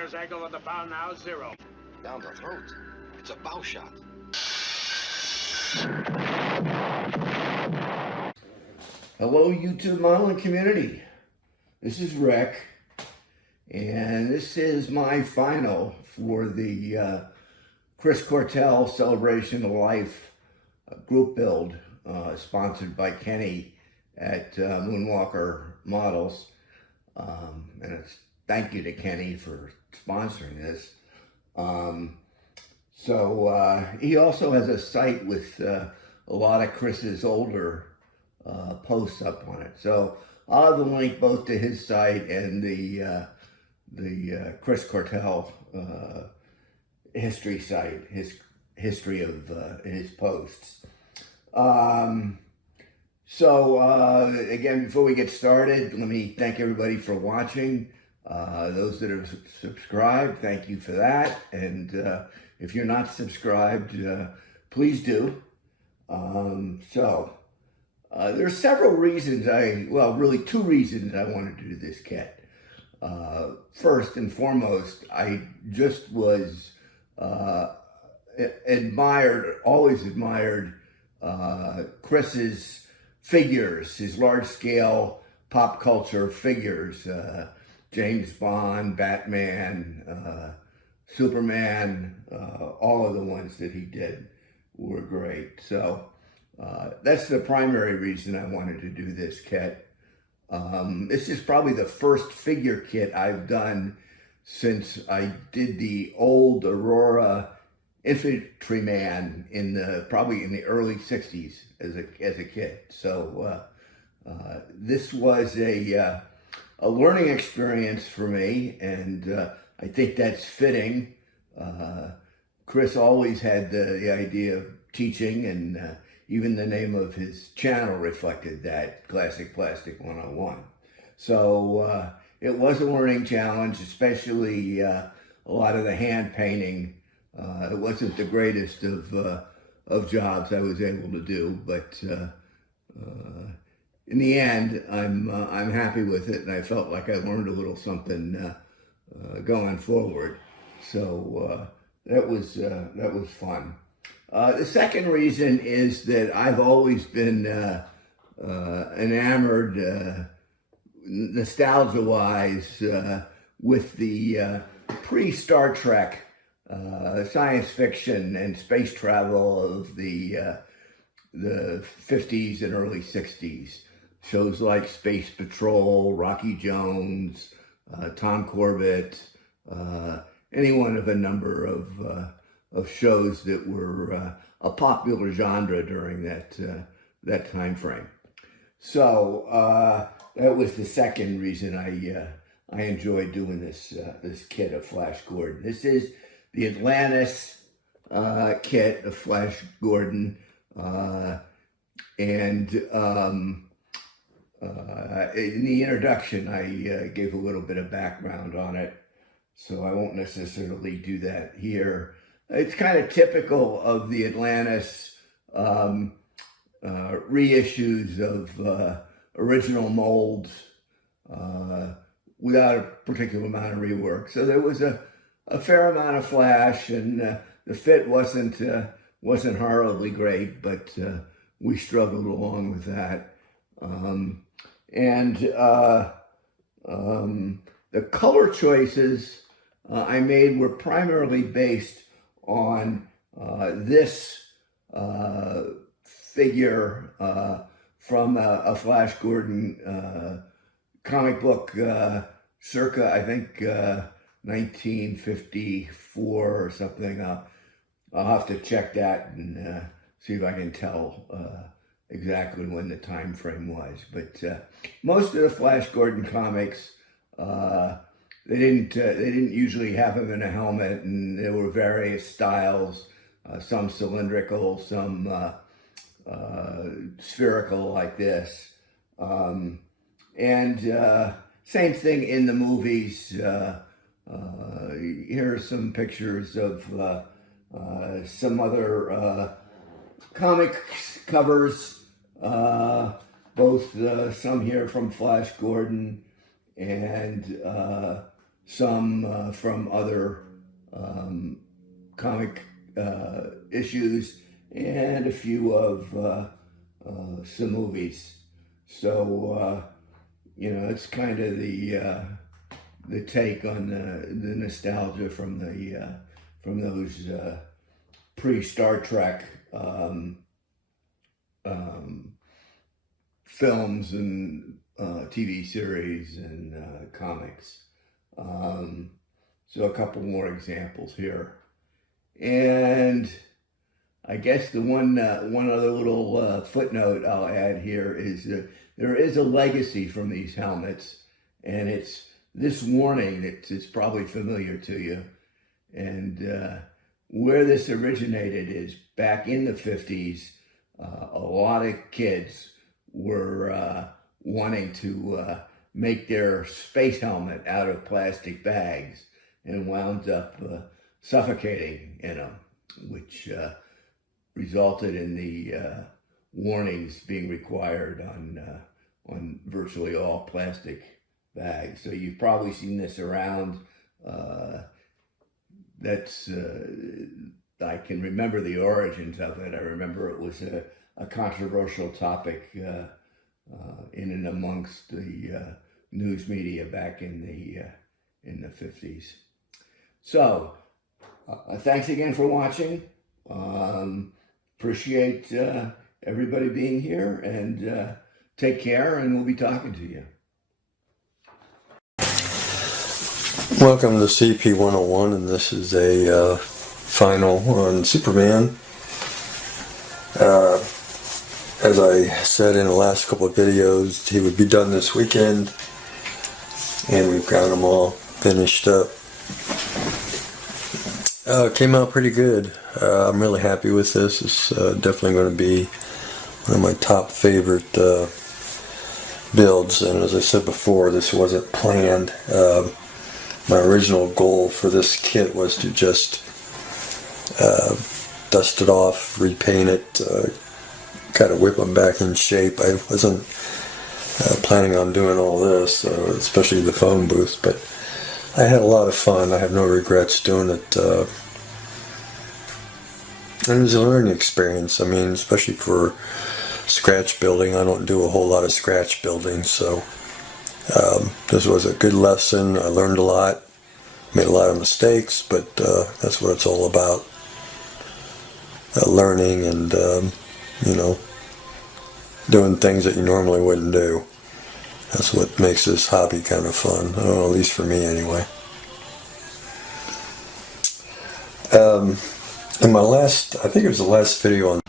fire's angle with the bow now 0. Down the throat. It's a bow shot. Hello, YouTube modeling community. This is Rick, and this is my final for the Chris Cortel Celebration of Life group build, sponsored by Kenny at Moonwalker Models. And it's thank you to Kenny for sponsoring this. He also has a site with a lot of Chris's older posts up on it. So I'll have the link both to his site and the Chris Cortel history site, his history of his posts. Again, before we get started, let me thank everybody for watching. Those that have subscribed, thank you for that. And if you're not subscribed, please do. There's several reasons really two reasons I wanted to do this kit. First and foremost, I just was always admired Chris's figures, his large-scale pop culture figures, James Bond, Batman, Superman, all of the ones that he did were great. So that's the primary reason I wanted to do this kit. This is probably the first figure kit I've done since I did the old Aurora Infantryman probably in the early 60s as a kid. So this was a learning experience for me, and I think that's fitting. Chris always had the idea of teaching, and even the name of his channel reflected that, Classic Plastic 101. So it was a learning challenge, especially a lot of the hand painting. It wasn't the greatest of jobs I was able to do, but in the end, I'm happy with it, and I felt like I learned a little something going forward. So that was fun. The second reason is that I've always been enamored, nostalgia-wise, with the pre-Star Trek science fiction and space travel of the 50s and early 60s. Shows like Space Patrol, Rocky Jones, Tom Corbett, any one of a number of shows that were a popular genre during that time frame. So that was the second reason I enjoyed doing this kit of Flash Gordon. This is the Atlantis kit of Flash Gordon, in the introduction, I gave a little bit of background on it, so I won't necessarily do that here. It's kind of typical of the Atlantis reissues of original molds without a particular amount of rework. So there was a fair amount of Flash, and the fit wasn't horribly great, but we struggled along with that. The color choices I made were primarily based on this figure from a Flash Gordon comic book circa, I think, 1954 or something. I'll have to check that and see if I can tell exactly when the time frame was. But most of the Flash Gordon comics, they didn't usually have him in a helmet, and there were various styles, some cylindrical, some spherical like this, same thing in the movies. Here are some pictures of some other comic covers, both some here from Flash Gordon and some from other comic issues, and a few of some movies. So it's kind of the take on the nostalgia from those pre-Star Trek films and TV series and comics. So a couple more examples here, and I guess the one other little footnote I'll add here is there is a legacy from these helmets, and it's this warning that is probably familiar to you. And where this originated is back in the 50s. A lot of kids were wanting to make their space helmet out of plastic bags, and wound up suffocating in them, which resulted in the warnings being required on virtually all plastic bags. So you've probably seen this around. I can remember the origins of it. I remember it was a controversial topic in and amongst the news media back in the 50s. So thanks again for watching. Appreciate everybody being here, and take care, and we'll be talking to you. Welcome to CP101, and this is a final on Superman. As I said in the last couple of videos, he would be done this weekend, and we've got them all finished up. Came out pretty good. I'm really happy with this. It's definitely going to be one of my top favorite builds, and as I said before, this wasn't planned. My original goal for this kit was to just dust it off, repaint it, kind of whip them back in shape. I wasn't planning on doing all this, especially the phone booth, but I had a lot of fun. I have no regrets doing it. And it was a learning experience. I mean, especially for scratch building. I don't do a whole lot of scratch building, so this was a good lesson. I learned a lot, made a lot of mistakes, but that's what it's all about. Learning and, doing things that you normally wouldn't do. That's what makes this hobby kind of fun, at least for me anyway. In my last, I think it was the last video on